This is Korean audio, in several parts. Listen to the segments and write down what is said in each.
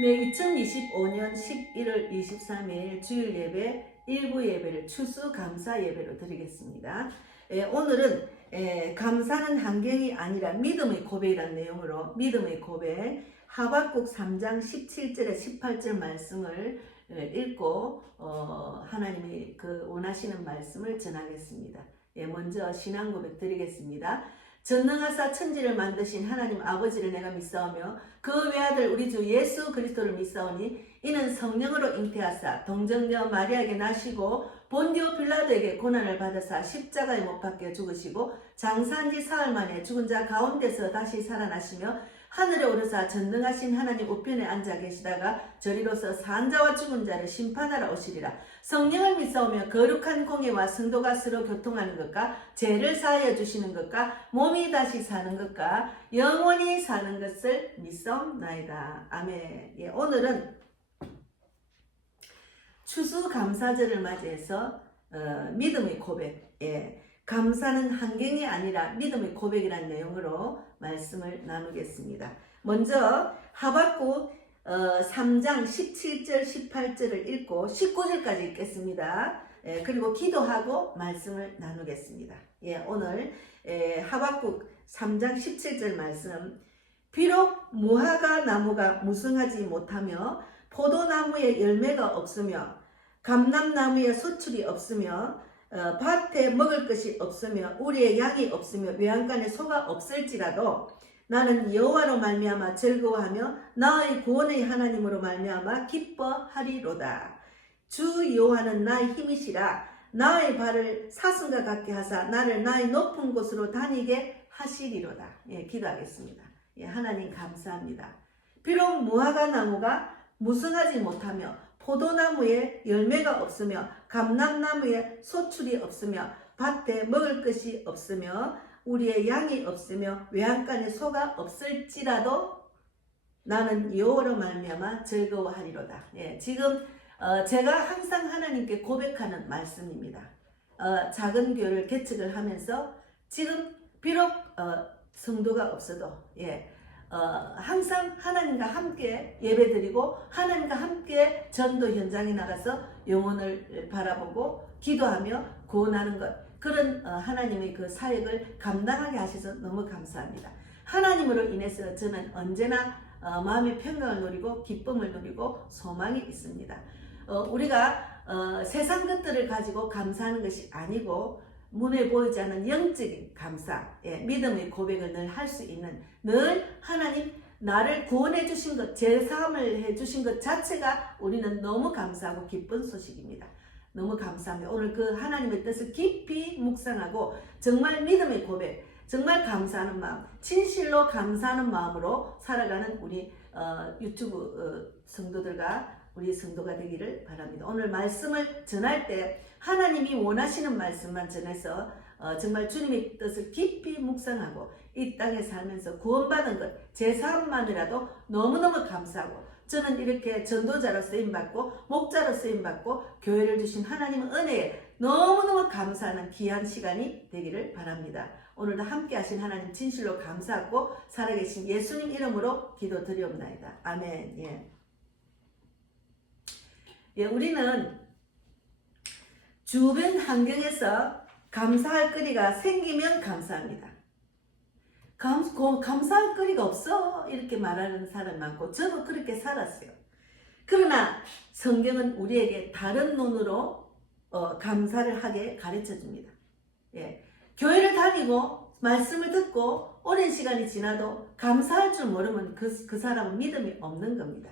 네, 2025년 11월 23일 주일 예배 일부 예배를 추수감사 예배로 드리겠습니다. 오늘은 감사는 환경이 아니라 믿음의 고백이라는 내용으로 믿음의 고백 하박국 3장 17절에 18절 말씀을 읽고 하나님이 그 원하시는 말씀을 전하겠습니다. 먼저 신앙 고백 드리겠습니다. 전능하사 천지를 만드신 하나님 아버지를 내가 믿사오며 그 외아들 우리 주 예수 그리스도를 믿사오니 이는 성령으로 잉태하사 동정녀 마리아에게 나시고 본디오 빌라도에게 고난을 받으사 십자가에 못 박혀 죽으시고 장사한 지 사흘 만에 죽은 자 가운데서 다시 살아나시며 하늘에 오르사 전능하신 하나님 우편에 앉아 계시다가 저리로서 산 자와 죽은 자를 심판하러 오시리라. 성령을 믿사오며 거룩한 공예와 성도가 서로 교통하는 것과 죄를 사하여 주시는 것과 몸이 다시 사는 것과 영원히 사는 것을 믿사옵나이다. 아멘. 오늘은 추수감사절을 맞이해서 믿음의 고백, 감사는 환경이 아니라 믿음의 고백이라는 내용으로 말씀을 나누겠습니다. 먼저 하박국 3장 17절 18절을 읽고 19절까지 읽겠습니다. 그리고 기도하고 말씀을 나누겠습니다. 오늘 하박국 3장 17절 말씀. 비록 무화과 나무가 무성하지 못하며 포도나무에 열매가 없으며 감람나무에 소출이 없으며 밭에 먹을 것이 없으며 우리의 양이 없으며 외양간에 소가 없을지라도 나는 여호와로 말미암아 즐거워하며 나의 구원의 하나님으로 말미암아 기뻐하리로다. 주 여호와는 나의 힘이시라. 나의 발을 사슴과 같게 하사 나를 나의 높은 곳으로 다니게 하시리로다. 기도하겠습니다. 하나님 감사합니다. 비록 무화과 나무가 무성하지 못하며 포도나무에 열매가 없으며 감람나무에 소출이 없으며 밭에 먹을 것이 없으며 우리의 양이 없으며 외양간에 소가 없을지라도 나는 여호와로 말미암아 즐거워하리로다. 지금 제가 항상 하나님께 고백하는 말씀입니다. 작은 교회를 개척을 하면서 지금 비록 성도가 없어도 항상 하나님과 함께 예배드리고 하나님과 함께 전도 현장에 나가서 영혼을 바라보고 기도하며 구원하는 것, 그런 하나님의 그 사역을 감당하게 하셔서 너무 감사합니다. 하나님으로 인해서 저는 언제나 마음의 평강을 누리고 기쁨을 누리고 소망이 있습니다. 우리가 세상 것들을 가지고 감사하는 것이 아니고 눈에 보이지 않는 영적인 감사, 믿음의 고백을 늘 할 수 있는, 늘 하나님 나를 구원해 주신 것, 제사함을 해 주신 것 자체가 우리는 너무 감사하고 기쁜 소식입니다. 너무 감사합니다. 오늘 그 하나님의 뜻을 깊이 묵상하고 정말 믿음의 고백, 정말 감사하는 마음, 진실로 감사하는 마음으로 살아가는 우리 유튜브 성도들과 우리 성도가 되기를 바랍니다. 오늘 말씀을 전할 때 하나님이 원하시는 말씀만 전해서 정말 주님의 뜻을 깊이 묵상하고 이 땅에 살면서 구원받은 것, 제사함만이라도 너무너무 감사하고, 저는 이렇게 전도자로 쓰임받고 목자로 쓰임받고 교회를 주신 하나님의 은혜에 너무너무 감사하는 귀한 시간이 되기를 바랍니다. 오늘도 함께 하신 하나님 진실로 감사하고 살아계신 예수님 이름으로 기도드리옵나이다. 아멘. 우리는 주변 환경에서 감사할 거리가 생기면 감사합니다. 감사할 거리가 없어 이렇게 말하는 사람 많고 저도 그렇게 살았어요. 그러나 성경은 우리에게 다른 눈으로 감사를 하게 가르쳐 줍니다. 교회를 다니고 말씀을 듣고 오랜 시간이 지나도 감사할 줄 모르면 그 사람은 믿음이 없는 겁니다.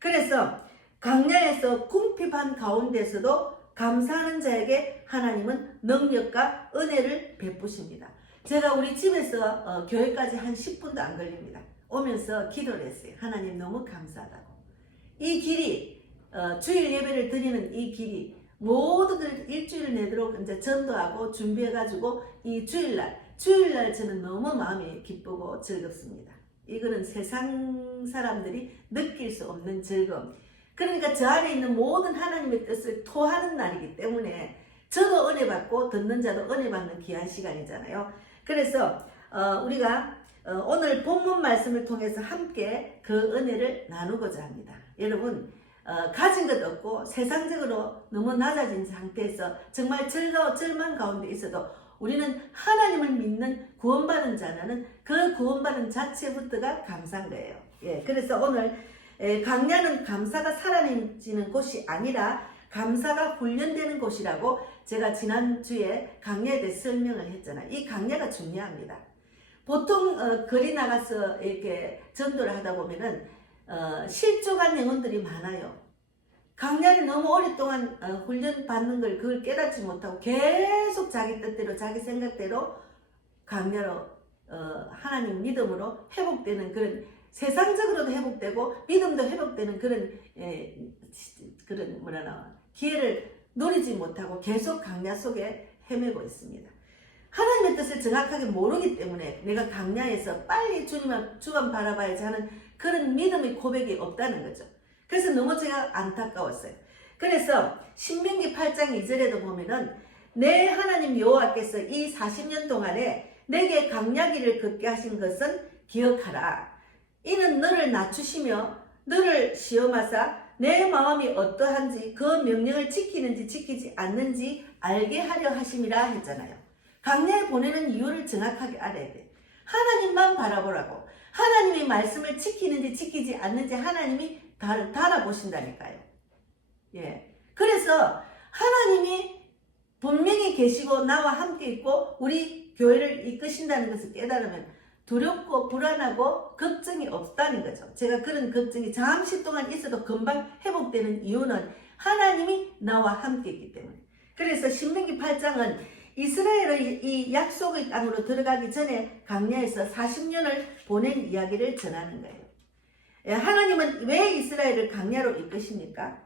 그래서 광야에서 궁핍한 가운데서도 감사하는 자에게 하나님은 능력과 은혜를 베푸십니다. 제가 우리 집에서 교회까지 한 10분도 안 걸립니다. 오면서 기도를 했어요. 하나님 너무 감사하다고. 이 길이 주일 예배를 드리는 이 길이 모두들 일주일 내도록 이제 전도하고 준비해가지고 이 주일날 저는 너무 마음이 기쁘고 즐겁습니다. 이거는 세상 사람들이 느낄 수 없는 즐거움. 그러니까 저 안에 있는 모든 하나님의 뜻을 토하는 날이기 때문에 저도 은혜 받고 듣는 자도 은혜 받는 귀한 시간이잖아요. 그래서 우리가 오늘 본문 말씀을 통해서 함께 그 은혜를 나누고자 합니다. 여러분 가진 것 없고 세상적으로 너무 낮아진 상태에서 정말 절망 가운데 있어도 우리는 하나님을 믿는 구원받은 자는 그 구원받은 자체부터가 감사한 거예요. 예, 그래서 오늘 강야는 감사가 살아내지는 곳이 아니라 감사가 훈련되는 곳이라고 제가 지난주에 강야에 대해 설명을 했잖아요. 이 강야가 중요합니다. 보통 거리 나가서 이렇게 전도를 하다 보면은 실족한 영혼들이 많아요. 강야를 너무 오랫동안 훈련 받는 걸 그걸 깨닫지 못하고 계속 자기 뜻대로 자기 생각대로 강야로 하나님 믿음으로 회복되는 그런 세상적으로도 회복되고 믿음도 회복되는 그런 기회를 누리지 못하고 계속 강야 속에 헤매고 있습니다. 하나님의 뜻을 정확하게 모르기 때문에 내가 강야에서 빨리 주만 바라봐야지 하는 그런 믿음의 고백이 없다는 거죠. 그래서 너무 제가 안타까웠어요. 그래서 신명기 8장 2절에도 보면은 내 하나님 여호와께서 이 40년 동안에 내게 강야길을 걷게 하신 것은 기억하라. 이는 너를 낮추시며 너를 시험하사 내 마음이 어떠한지 그 명령을 지키는지 지키지 않는지 알게 하려 하심이라 했잖아요. 강야에 보내는 이유를 정확하게 알아야 돼. 하나님만 바라보라고. 하나님의 말씀을 지키는지 지키지 않는지 하나님이 달아보신다니까요. 예. 그래서 하나님이 분명히 계시고 나와 함께 있고 우리 교회를 이끄신다는 것을 깨달으면 두렵고 불안하고 걱정이 없다는 거죠. 제가 그런 걱정이 잠시 동안 있어도 금방 회복되는 이유는 하나님이 나와 함께 있기 때문에. 그래서 신명기 8장은 이스라엘의 이 약속의 땅으로 들어가기 전에 강야에서 40년을 보낸 이야기를 전하는 거예요. 하나님은 왜 이스라엘을 강야로 이끄십니까?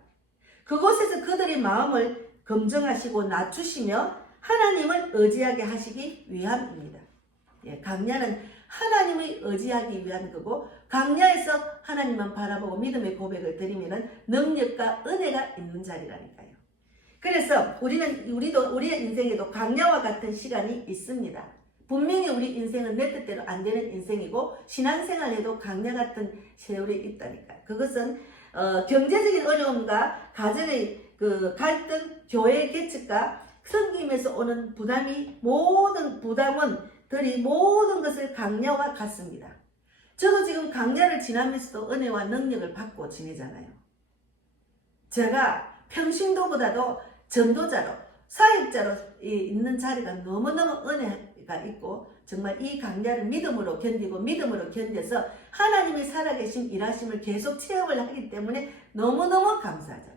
그곳에서 그들의 마음을 검증하시고 낮추시며 하나님을 의지하게 하시기 위함입니다. 강야는 하나님을 의지하기 위한 거고 강야에서 하나님만 바라보고 믿음의 고백을 드리면 능력과 은혜가 있는 자리라니까요. 그래서 우리도 우리의 인생에도 강야와 같은 시간이 있습니다. 분명히 우리 인생은 내 뜻대로 안 되는 인생이고 신앙생활에도 강야 같은 세월이 있다니까. 그것은 경제적인 어려움과 가정의 그 갈등, 교회의 개척과 섬김에서 오는 모든 부담원들이 모든 것을 강야와 같습니다. 저도 지금 강야를 지나면서도 은혜와 능력을 받고 지내잖아요. 제가 평신도보다도 전도자로 사역자로 있는 자리가 너무너무 은혜가 있고 정말 이 강야를 믿음으로 견디고 믿음으로 견뎌서 하나님이 살아계신 일하심을 계속 체험을 하기 때문에 너무너무 감사하죠.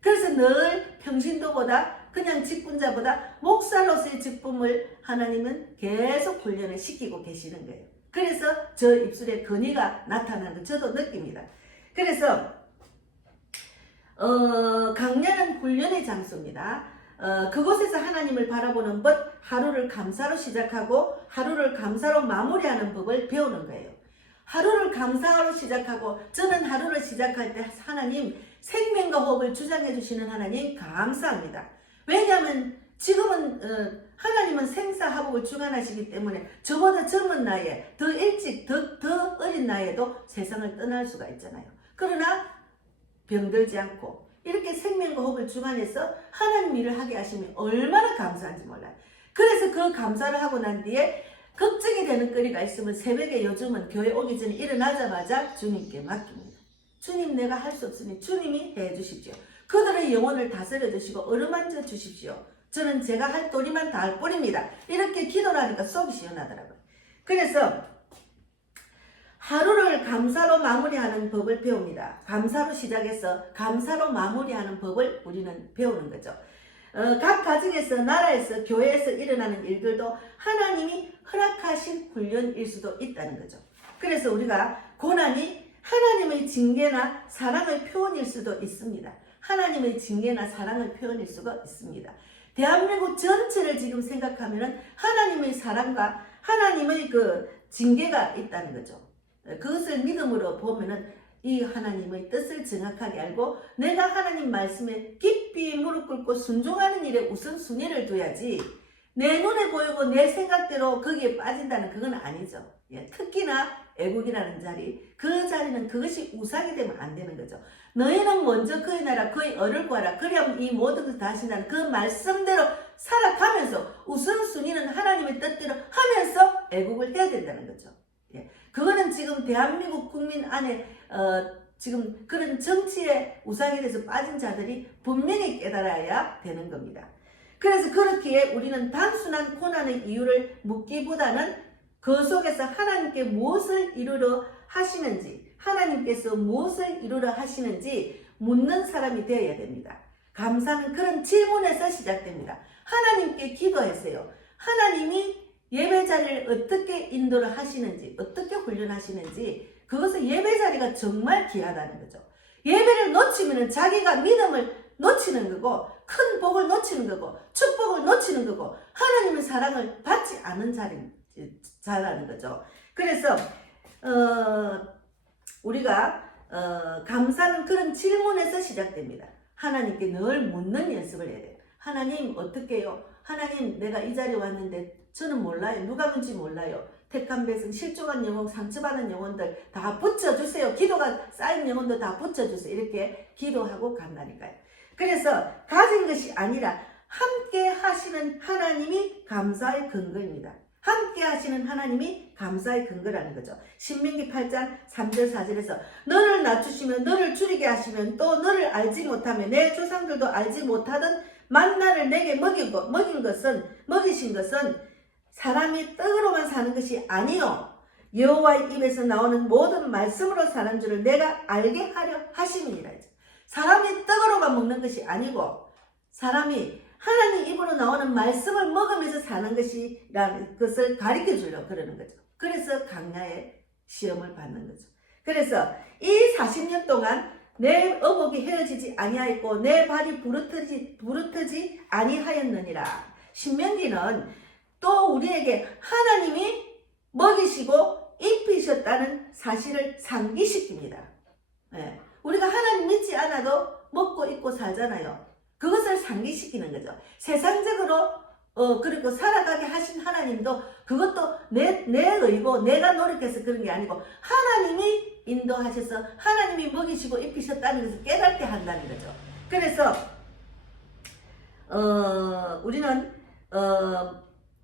그래서 늘 평신도보다 그냥 직분자보다 목사로서의 직분을 하나님은 계속 훈련을 시키고 계시는 거예요. 그래서 저 입술에 근위가 나타나는 걸 저도 느낍니다. 그래서 강야는 훈련의 장소입니다. 그곳에서 하나님을 바라보는 법, 하루를 감사로 시작하고 하루를 감사로 마무리하는 법을 배우는 거예요. 하루를 감사로 시작하고 저는 하루를 시작할 때 하나님 생명과 호흡을 주장해 주시는 하나님 감사합니다. 왜냐하면 지금은 하나님은 생사화복을 주관하시기 때문에 저보다 젊은 나이에 더 일찍 더 어린 나이에도 세상을 떠날 수가 있잖아요. 그러나 병들지 않고 이렇게 생명과 호흡을 주관해서 하나님 일을 하게 하시면 얼마나 감사한지 몰라요. 그래서 그 감사를 하고 난 뒤에 걱정이 되는 거리가 있으면 새벽에 요즘은 교회 오기 전에 일어나자마자 주님께 맡깁니다. 주님 내가 할 수 없으니 주님이 해 주십시오. 그들의 영혼을 다스려 주시고 어루만져 주십시오. 저는 제가 할 도리만 다 할 뿐입니다. 이렇게 기도를 하니까 속이 시원하더라고요. 그래서 하루를 감사로 마무리하는 법을 배웁니다. 감사로 시작해서 감사로 마무리하는 법을 우리는 배우는 거죠. 각 가정에서 나라에서 교회에서 일어나는 일들도 하나님이 허락하신 훈련일 수도 있다는 거죠. 그래서 우리가 고난이 하나님의 징계나 사랑의 표현일 수도 있습니다. 하나님의 징계나 사랑의 표현일 수가 있습니다. 대한민국 전체를 지금 생각하면 하나님의 사랑과 하나님의 그 징계가 있다는 거죠. 그것을 믿음으로 보면은 이 하나님의 뜻을 정확하게 알고 내가 하나님 말씀에 깊이 무릎 꿇고 순종하는 일에 우선순위를 둬야지 내 눈에 보이고 내 생각대로 거기에 빠진다는 그건 아니죠. 특히나 애국이라는 자리, 그 자리는 그것이 우상이 되면 안 되는 거죠. 너희는 먼저 그의 나라 그의 의를 구하라. 그리하면 이 모든 것을 다 하신다는 그 말씀대로 살아가면서 우선순위는 하나님의 뜻대로 하면서 애국을 해야 된다는 거죠. 예. 그거는 지금 대한민국 국민 안에 지금 그런 정치의 우상에 대해서 빠진 자들이 분명히 깨달아야 되는 겁니다. 그래서 그렇기에 우리는 단순한 고난의 이유를 묻기보다는 그 속에서 하나님께 무엇을 이루려 하시는지, 하나님께서 무엇을 이루려 하시는지 묻는 사람이 되어야 됩니다. 감사는 그런 질문에서 시작됩니다. 하나님께 기도하세요. 하나님이 예배 자리를 어떻게 인도를 하시는지, 어떻게 훈련하시는지, 그것은 예배 자리가 정말 귀하다는 거죠. 예배를 놓치면 자기가 믿음을 놓치는 거고, 큰 복을 놓치는 거고, 축복을 놓치는 거고, 하나님의 사랑을 받지 않은 자라는 거죠. 그래서 우리가 감사는 그런 질문에서 시작됩니다. 하나님께 늘 묻는 연습을 해야 돼요. 하나님 어떻게 해요? 하나님 내가 이 자리에 왔는데 저는 몰라요. 누가 뭔지 몰라요. 택한 백성, 실족한 영혼, 상처받은 영혼들 다 붙여주세요. 기도가 쌓인 영혼도 다 붙여주세요. 이렇게 기도하고 간다니까요. 그래서 가진 것이 아니라 함께 하시는 하나님이 감사의 근거입니다. 함께 하시는 하나님이 감사의 근거라는 거죠. 신명기 8장 3절 4절에서 너를 낮추시면 너를 줄이게 하시면 또 너를 알지 못하며 내 조상들도 알지 못하던 만나를 내게 먹이신 것은 사람이 떡으로만 사는 것이 아니요 여호와의 입에서 나오는 모든 말씀으로 사는 줄을 내가 알게 하려 하심이니라. 사람이 떡으로만 먹는 것이 아니고 사람이 하나님 입으로 나오는 말씀을 먹으면서 사는 것이라는 것을 가르쳐 주려고 그러는 거죠. 그래서 강야의 시험을 받는 거죠. 그래서 이 40년 동안 내 어복이 헤어지지 아니하였고 내 발이 부르트지 아니하였느니라. 신명기는 또 우리에게 하나님이 먹이시고 입히셨다는 사실을 상기시킵니다. 예. 우리가 하나님 믿지 않아도 먹고 입고 살잖아요. 그것을 상기시키는 거죠. 세상적으로 그리고 살아가게 하신 하나님도 그것도 내 의고 내가 노력해서 그런 게 아니고 하나님이 인도하셔서 하나님이 먹이시고 입히셨다는 것을 깨닫게 한다는 거죠. 그래서 우리는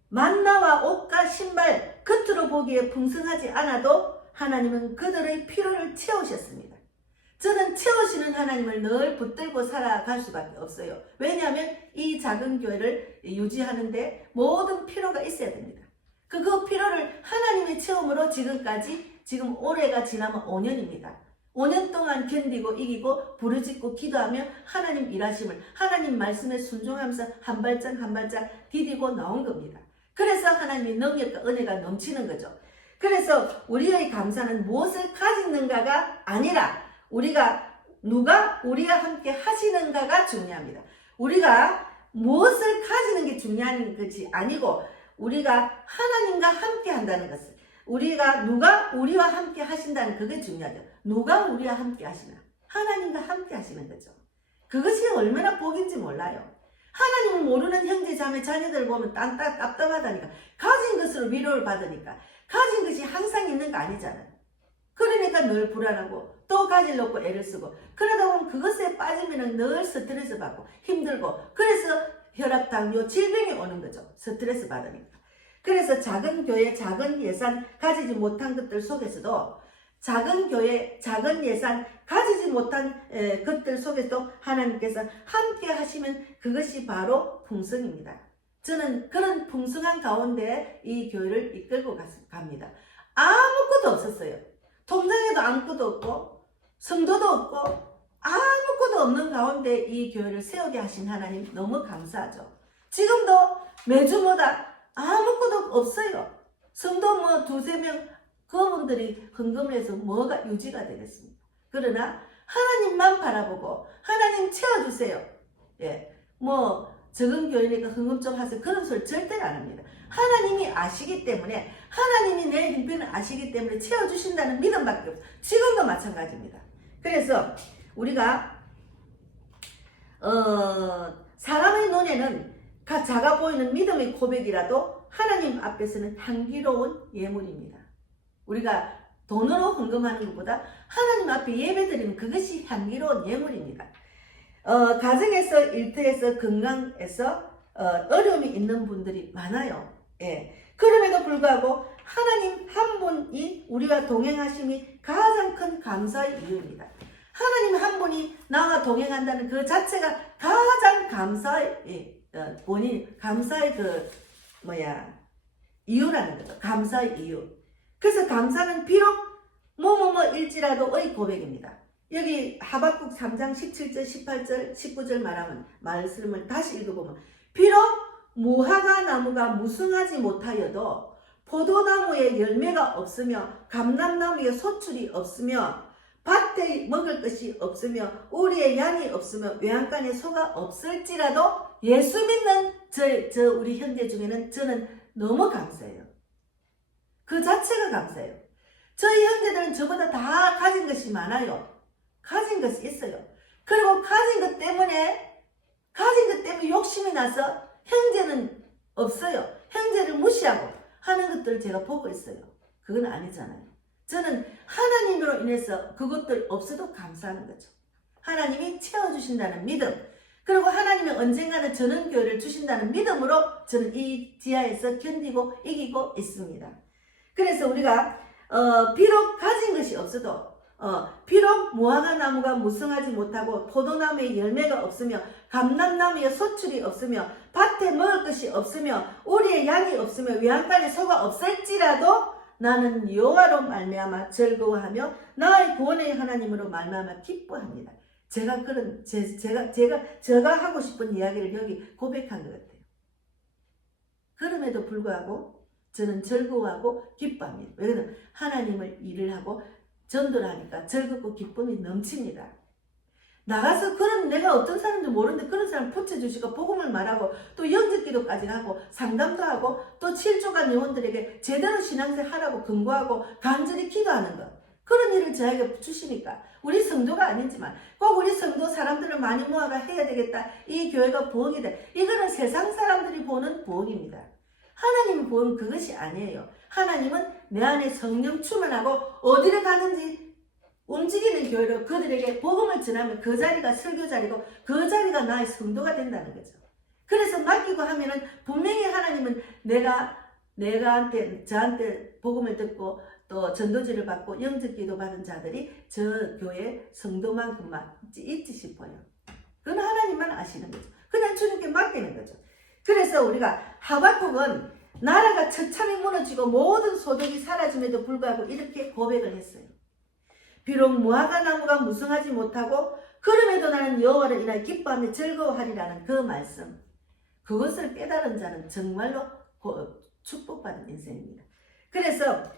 만나와 옷과 신발 겉으로 보기에 풍성하지 않아도 하나님은 그들의 필요를 채우셨습니다. 저는 채우시는 하나님을 늘 붙들고 살아갈 수밖에 없어요. 왜냐하면 이 작은 교회를 유지하는데 모든 필요가 있어야 됩니다. 그 필요를 하나님의 체험으로 지금 올해가 지나면 5년입니다. 5년 동안 견디고 이기고 부르짖고 기도하며 하나님 일하심을 하나님 말씀에 순종하면서 한 발짝 한 발짝 디디고 나온 겁니다. 그래서 하나님의 능력과 은혜가 넘치는 거죠. 그래서 우리의 감사는 무엇을 가지는가가 아니라 누가 우리와 함께 하시는가가 중요합니다. 우리가 무엇을 가지는 게 중요한 것이 아니고 우리가 하나님과 함께 한다는 것을 누가 우리와 함께 하신다는 그게 중요하죠. 누가 우리와 함께 하시나? 하나님과 함께 하시는 거죠. 그것이 얼마나 복인지 몰라요. 하나님을 모르는 형제 자매 자녀들 보면 답답하다니까. 가진 것으로 위로를 받으니까. 가진 것이 항상 있는 거 아니잖아요. 그러니까 늘 불안하고 또 가지려고 애를 쓰고 그러다 보면 그것에 빠지면 늘 스트레스 받고 힘들고 그래서 혈압, 당뇨, 질병이 오는 거죠. 스트레스 받으니까. 그래서 작은 교회, 작은 예산 가지지 못한 것들 속에서도 작은 교회, 작은 예산 가지지 못한 것들 속에서도 하나님께서 함께 하시면 그것이 바로 풍성입니다. 저는 그런 풍성한 가운데 이 교회를 이끌고 갑니다. 아무것도 없었어요. 통장에도 아무것도 없고 성도도 없고 아무것도 없는 가운데 이 교회를 세우게 하신 하나님 너무 감사하죠. 지금도 매주마다 아무것도 없어요. 성도 두세 명 그분들이 헌금을 해서 뭐가 유지가 되겠습니까? 그러나 하나님만 바라보고 하나님 채워주세요. 예, 적은 교회니까 헌금 좀 하세요. 그런 소리 절대 안 합니다. 하나님이 아시기 때문에 하나님이 내 형편을 아시기 때문에 채워주신다는 믿음밖에 없어요. 지금도 마찬가지입니다. 그래서 우리가 사람의 눈에는 작아 보이는 믿음의 고백이라도 하나님 앞에서는 향기로운 예물입니다. 우리가 돈으로 헌금하는 것보다 하나님 앞에 예배드리는 그것이 향기로운 예물입니다. 가정에서, 일터에서, 건강에서 어려움이 있는 분들이 많아요. 예. 그럼에도 불구하고 하나님 한 분이 우리와 동행하심이 가장 큰 감사의 이유입니다. 하나님 한 분이 나와 동행한다는 그 자체가 가장 감사의 원인, 감사의 이유라는 거죠. 감사의 이유. 그래서 감사는 비록 뭐뭐뭐일지라도의 고백입니다. 여기 하박국 3장 17절, 18절, 19절 말씀을 다시 읽어보면 비록 무화과 나무가 무성하지 못하여도 포도나무에 열매가 없으며 감람나무에 소출이 없으며 밭에 먹을 것이 없으며 우리의 양이 없으며 외양간에 소가 없을지라도 예수 믿는 저 우리 형제 중에는 저는 너무 감사해요. 그 자체가 감사해요. 저희 형제들은 저보다 다 가진 것이 많아요. 가진 것이 있어요. 그리고 가진 것 때문에 욕심이 나서 형제는 없어요. 형제를 무시하고 하는 것들을 제가 보고 있어요. 그건 아니잖아요. 저는 하나님으로 인해서 그것들 없어도 감사하는 거죠. 하나님이 채워주신다는 믿음, 그리고 하나님이 언젠가는 전원교회를 주신다는 믿음으로 저는 이 지하에서 견디고 이기고 있습니다. 그래서 우리가 비록 가진 것이 없어도 비록 무화과 나무가 무성하지 못하고 포도나무에 열매가 없으며 감람나무에 소출이 없으며 밭에 먹을 것이 없으며 우리의 양이 없으며 외양간에 소가 없을지라도 나는 여호와로 말미암아 즐거워하며 나의 구원의 하나님으로 말미암아 기뻐합니다. 제가 하고 싶은 이야기를 여기 고백한 것 같아요. 그럼에도 불구하고 저는 즐거워하고 기뻐합니다. 왜냐하면 하나님을 일을 하고 전도를 하니까 즐겁고 기쁨이 넘칩니다. 나가서 그런 내가 어떤 사람인지 모르는데 그런 사람 붙여주시고 복음을 말하고 또 영접기도까지 하고 상담도 하고 또 7주간 영혼들에게 제대로 신앙생활 하라고 권고하고 간절히 기도하는 것, 그런 일을 저에게 주시니까 우리 성도가 아니지만 꼭 우리 성도 사람들을 많이 모아가 해야 되겠다, 이 교회가 부흥이다, 이거는 세상 사람들이 보는 부흥입니다. 하나님의 부흥은 그것이 아니에요. 하나님은 내 안에 성령 충만하고 어디를 가는지 움직이는 교회로 그들에게 복음을 전하면 그 자리가 설교 자리고 그 자리가 나의 성도가 된다는 거죠. 그래서 맡기고 하면은 분명히 하나님은 저한테 복음을 듣고 또 전도지를 받고 영접기도 받은 자들이 저 교회 성도만큼만 있지 싶어요. 그건 하나님만 아시는 거죠. 그냥 주님께 맡기는 거죠. 그래서 우리가 하박국은 나라가 처참히 무너지고 모든 소득이 사라짐에도 불구하고 이렇게 고백을 했어요. 비록 무화과 나무가 무성하지 못하고 그럼에도 나는 여호와를 인하여 기뻐하며 즐거워하리라는 그 말씀, 그것을 깨달은 자는 정말로 축복받은 인생입니다. 그래서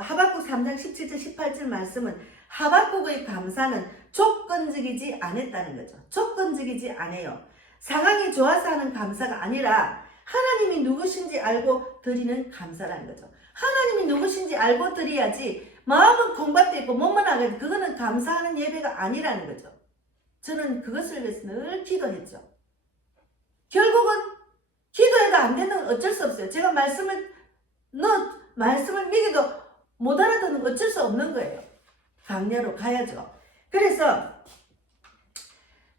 하박국 3장 17절 18절 말씀은 하박국의 감사는 조건적이지 않았다는 거죠. 조건적이지 않아요. 상황이 좋아서 하는 감사가 아니라 하나님이 누구신지 알고 드리는 감사라는 거죠. 하나님이 누구신지 알고 드려야지 마음은 공밭에 있고 몸만 나가지 그거는 감사하는 예배가 아니라는 거죠. 저는 그것을 위해서 늘 기도했죠. 결국은 기도해도 안 되는 건 어쩔 수 없어요. 제가 말씀을 믿기도 못 알아듣는 건 어쩔 수 없는 거예요. 강야로 가야죠. 그래서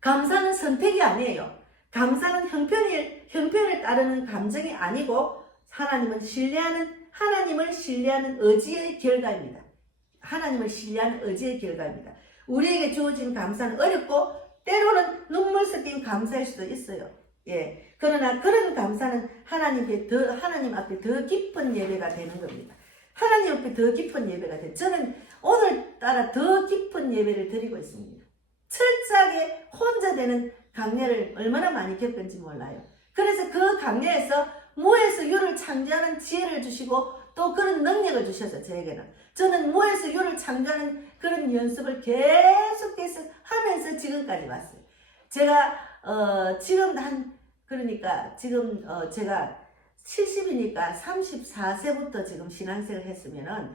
감사는 선택이 아니에요. 감사는 형편을 따르는 감정이 아니고 하나님을 신뢰하는 의지의 결과입니다. 하나님을 신뢰하는 의지의 결과입니다. 우리에게 주어진 감사는 어렵고 때로는 눈물 섞인 감사일 수도 있어요. 예. 그러나 그런 감사는 하나님 앞에 더 깊은 예배가 되는 겁니다. 하나님 앞에 더 깊은 예배가 돼요. 저는 오늘따라 더 깊은 예배를 드리고 있습니다. 철저하게 혼자 되는 강례를 얼마나 많이 겪은지 몰라요. 그래서 그 강례에서 무에서 유를 창조하는 지혜를 주시고 또 그런 능력을 주셔서 저에게는 저는 무에서 유를 창조하는 그런 연습을 계속해서 하면서 지금까지 왔어요. 제가 지금 제가 70이니까 34세부터 지금 신앙생활을 했으면은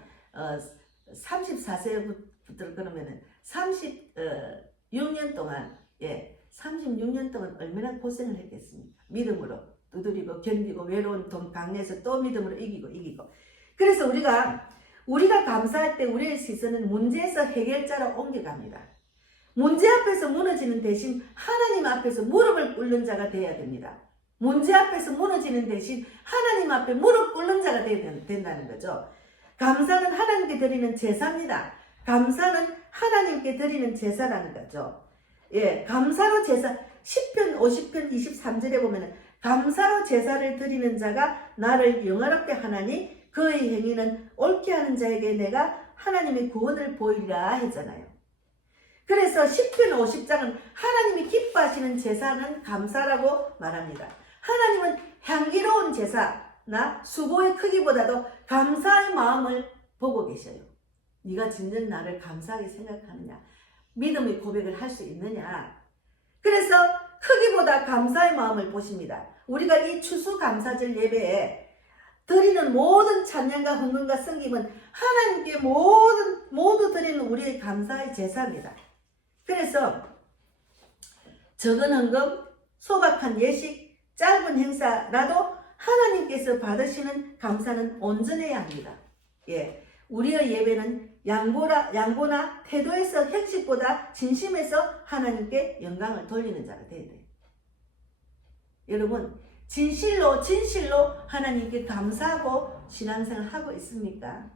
34세부터 그러면은 36년 동안 36년 동안 얼마나 고생을 했겠습니까? 믿음으로 두드리고 견디고 외로운 강에서 또 믿음으로 이기고. 그래서 우리가 우리가 감사할 때 우리의 시선은 문제에서 해결자로 옮겨갑니다. 문제 앞에서 무너지는 대신 하나님 앞에서 무릎을 꿇는 자가 되어야 됩니다. 문제 앞에서 무너지는 대신 하나님 앞에 무릎 꿇는 자가 된다는 거죠. 감사는 하나님께 드리는 제사입니다. 감사는 하나님께 드리는 제사라는 거죠. 예, 감사로 제사, 시편 50편 23절에 보면은 감사로 제사를 드리는 자가 나를 영화롭게 하나니 그의 행위는 옳게 하는 자에게 내가 하나님의 구원을 보이리라 했잖아요. 그래서 시편 50장은 하나님이 기뻐하시는 제사는 감사라고 말합니다. 하나님은 향기로운 제사나 수고의 크기보다도 감사의 마음을 보고 계셔요. 네가 진정 나를 감사하게 생각하느냐, 믿음의 고백을 할 수 있느냐. 그래서 크기보다 감사의 마음을 보십니다. 우리가 이 추수감사절 예배에 드리는 모든 찬양과 헌금과 섬김은 하나님께 모두 드리는 우리의 감사의 제사입니다. 그래서 적은 헌금, 소박한 예식, 짧은 행사라도 하나님께서 받으시는 감사는 온전해야 합니다. 예, 우리의 예배는 양보나 태도에서 형식보다 진심에서 하나님께 영광을 돌리는 자가 되어야 돼요. 여러분, 진실로 하나님께 감사하고 신앙생활 하고 있습니까?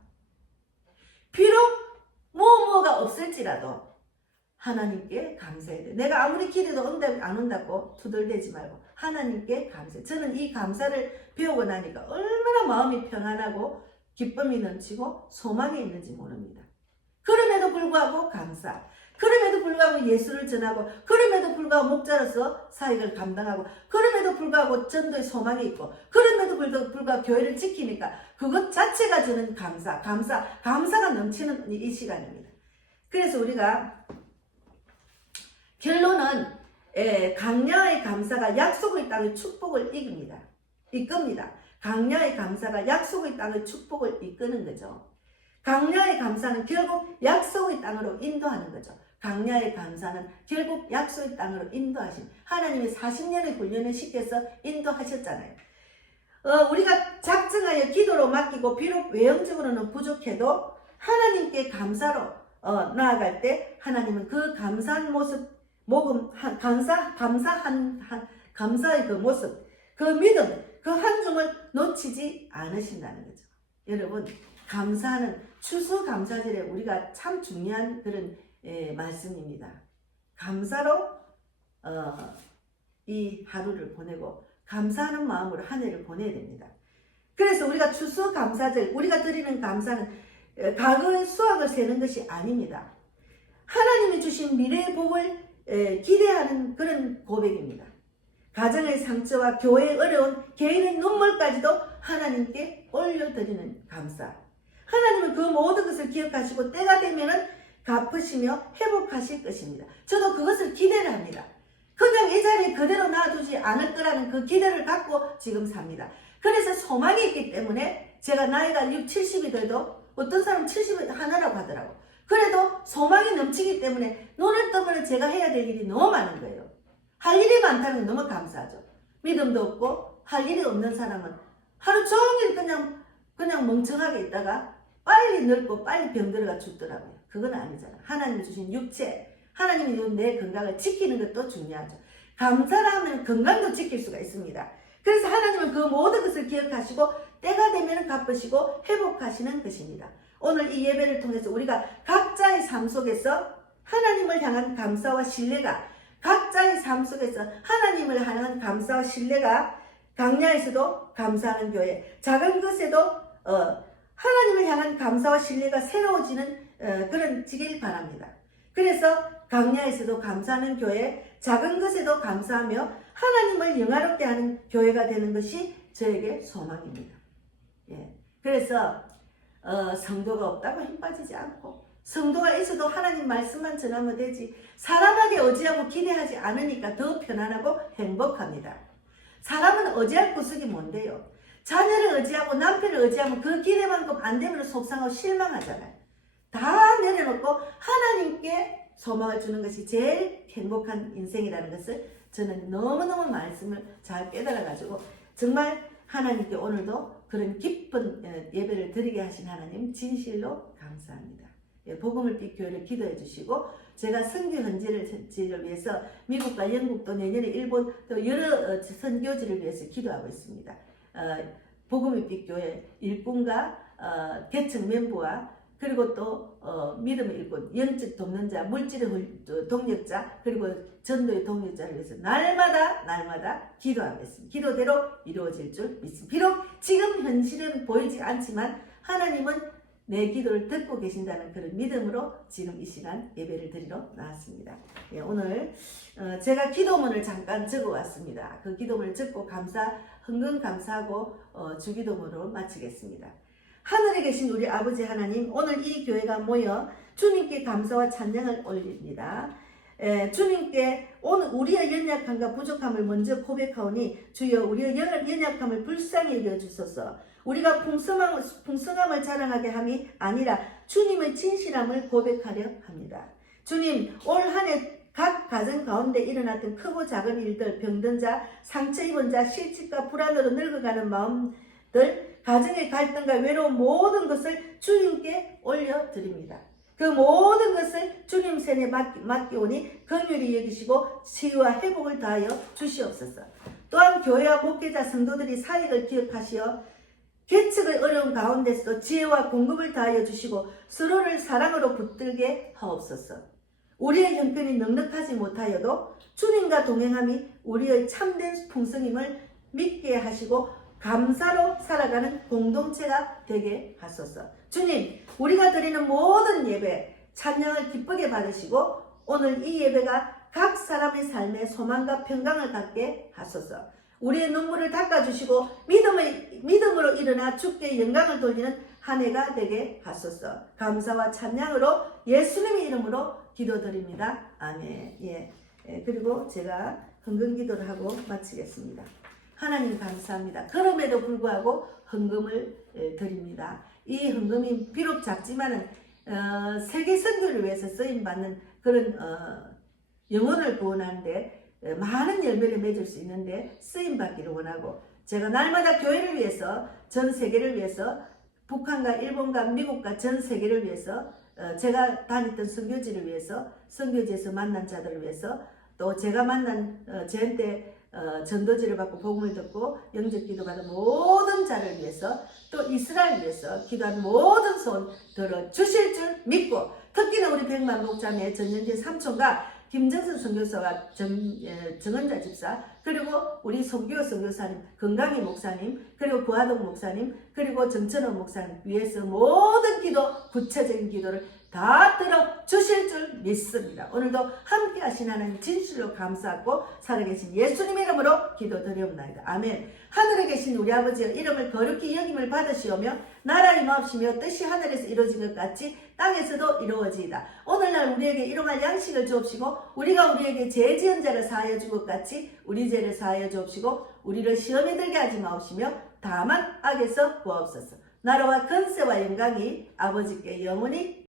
비록 뭐가 없을지라도 하나님께 감사해야 돼. 내가 아무리 기도도 안 온다고 투덜대지 말고 하나님께 감사해. 저는 이 감사를 배우고 나니까 얼마나 마음이 평안하고 기쁨이 넘치고 소망이 있는지 모릅니다. 그럼에도 불구하고 감사. 그럼에도 불구하고 예수를 전하고, 그럼에도 불구하고 목자로서 사역을 감당하고, 그럼에도 불구하고 전도에 소망이 있고, 그럼에도 불구하고 교회를 지키니까 그것 자체가 주는 감사가 넘치는 이 시간입니다. 그래서 우리가 결론은 강야의 감사가 약속의 땅의 축복을 이끕니다. 강야의 감사가 약속의 땅의 축복을 이끄는 거죠. 강야의 감사는 결국 약속의 땅으로 인도하는 거죠. 강야의 감사는 결국 약속의 땅으로 인도하신 하나님의 40년의 훈련을 시켜서 인도하셨잖아요. 우리가 작정하여 기도로 맡기고 비록 외형적으로는 부족해도 하나님께 감사로 나아갈 때 하나님은 그 감사한 모습, 감사의 그 모습, 그 믿음, 그 한줌을 놓치지 않으신다는 거죠. 여러분, 감사하는 추수감사절에 우리가 참 중요한 그런 말씀입니다. 감사로 이 하루를 보내고 감사하는 마음으로 한 해를 보내야 됩니다. 그래서 우리가 추수감사절, 우리가 드리는 감사는 과거의 수확을 세는 것이 아닙니다. 하나님이 주신 미래의 복을 기대하는 그런 고백입니다. 가정의 상처와 교회의 어려운 개인의 눈물까지도 하나님께 올려드리는 감사. 하나님은 그 모든 것을 기억하시고 때가 되면은 갚으시며 회복하실 것입니다. 저도 그것을 기대를 합니다. 그냥 이 자리에 그대로 놔두지 않을 거라는 그 기대를 갖고 지금 삽니다. 그래서 소망이 있기 때문에 제가 나이가 60, 70이 돼도 어떤 사람은 70이 하나라고 하더라고. 그래도 소망이 넘치기 때문에 눈을 뜨면 제가 해야 될 일이 너무 많은 거예요. 할 일이 많다는 건 너무 감사하죠. 믿음도 없고 할 일이 없는 사람은 하루 종일 그냥 멍청하게 있다가 빨리 늙고 빨리 병들어가 죽더라고요. 그건 아니잖아. 하나님이 주신 육체, 하나님이 주신 내 건강을 지키는 것도 중요하죠. 감사를 하면 건강도 지킬 수가 있습니다. 그래서 하나님은 그 모든 것을 기억하시고 때가 되면 갚으시고 회복하시는 것입니다. 오늘 이 예배를 통해서 우리가 각자의 삶 속에서 하나님을 향한 감사와 신뢰가, 각자의 삶 속에서 하나님을 향한 감사와 신뢰가 강야에서도 감사하는 교회, 작은 것에도 하나님을 향한 감사와 신뢰가 새로워지는 그런 지길 바랍니다. 그래서 강야에서도 감사하는 교회, 작은 것에도 감사하며 하나님을 영화롭게 하는 교회가 되는 것이 저에게 소망입니다. 예. 그래서 성도가 없다고 힘 빠지지 않고, 성도가 있어도 하나님 말씀만 전하면 되지, 사람에게 의지하고 기대하지 않으니까 더 편안하고 행복합니다. 사람은 의지할 구석이 뭔데요? 자녀를 의지하고 남편을 의지하면 그 기대만큼 안 되면 속상하고 실망하잖아요. 다 내려놓고 하나님께 소망을 주는 것이 제일 행복한 인생이라는 것을 저는 너무너무 말씀을 잘 깨달아가지고 정말 하나님께 오늘도 그런 기쁜 예배를 드리게 하신 하나님 진실로 감사합니다. 복음을 빛 교회를 기도해 주시고 제가 선교 현지를 위해서 미국과 영국 또 내년에 일본 또 여러 선교지를 위해서 기도하고 있습니다. 복음의 빛 교회 일꾼과 개척 멤버와 그리고 또 믿음의 일꾼, 영적 동력자, 물질의 동력자, 그리고 전도의 동력자를 위해서 날마다 기도하고 있습니다. 기도대로 이루어질 줄 믿습니다. 비록 지금 현실은 보이지 않지만 하나님은 내 기도를 듣고 계신다는 그런 믿음으로 지금 이 시간 예배를 드리러 나왔습니다. 오늘 제가 기도문을 잠깐 적어 왔습니다. 그 기도문을 적고 헌금 감사하고 주기도문으로 마치겠습니다. 하늘에 계신 우리 아버지 하나님, 오늘 이 교회가 모여 주님께 감사와 찬양을 올립니다. 주님께 오늘 우리의 연약함과 부족함을 먼저 고백하오니 주여 우리의 연약함을 불쌍히 여겨주소서. 우리가 풍성함을 자랑하게 함이 아니라 주님의 진실함을 고백하려 합니다. 주님, 올 한 해 각 가정 가운데 일어났던 크고 작은 일들, 병든 자, 상처 입은 자, 실직과 불안으로 늙어가는 마음들, 가정의 갈등과 외로운 모든 것을 주님께 올려드립니다. 그 모든 것을 주님 손에 맡기오니 긍휼히 여기시고 치유와 회복을 다하여 주시옵소서. 또한 교회와 목회자 성도들이 사역을 기억하시어 개척의 어려운 가운데서도 지혜와 공급을 다하여 주시고 서로를 사랑으로 붙들게 하옵소서. 우리의 형편이 넉넉하지 못하여도 주님과 동행함이 우리의 참된 풍성임을 믿게 하시고 감사로 살아가는 공동체가 되게 하소서. 주님, 우리가 드리는 모든 예배, 찬양을 기쁘게 받으시고 오늘 이 예배가 각 사람의 삶에 소망과 평강을 갖게 하소서. 우리의 눈물을 닦아주시고 믿음으로 일어나 주께 영광을 돌리는 한 해가 되게 하소서. 감사와 찬양으로 예수님의 이름으로 기도드립니다. 아멘. 그리고 제가 헌금 기도를 하고 마치겠습니다. 하나님 감사합니다. 그럼에도 불구하고 헌금을 드립니다. 이 헌금이 비록 작지만은 세계 선교를 위해서 쓰임받는 그런 영혼을 구원하는데 많은 열매를 맺을 수 있는데 쓰임받기를 원하고 제가 날마다 교회를 위해서 전 세계를 위해서 북한과 일본과 미국과 전 세계를 위해서 제가 다녔던 선교지를 위해서 선교지에서 만난 자들을 위해서 또 제가 만난 저한테 전도지를 받고 복음을 듣고 영적 기도 받은 모든 자를 위해서 또 이스라엘 위해서 기도한 모든 손 들어 주실 줄 믿고 특히나 우리 백만 목자매 전현진 삼촌과 김정선 선교사와 정은자 집사 그리고 우리 송기호 선교사님 건강희 목사님 그리고 부하동 목사님 그리고 정천호 목사님 위해서 모든 기도 구체적인 기도를 다 들어 주실 줄 믿습니다. 오늘도 함께 하신 하나님 진실로 감사하고 살아계신 예수님 이름으로 기도드리옵나이다. 아멘. 하늘에 계신 우리 아버지여 이름을 거룩히 여김을 받으시오며 나라 임하옵시며 뜻이 하늘에서 이루어진 것 같이 땅에서도 이루어지이다. 오늘날 우리에게 일용할 양식을 주옵시고 우리가 우리에게 죄 지은 자를 사하여 준 것 같이 우리 죄를 사하여 주옵시고 우리를 시험에 들게 하지 마옵시며 다만 악에서 구하옵소서. 나라와 권세와 영광이 아버지께 영원히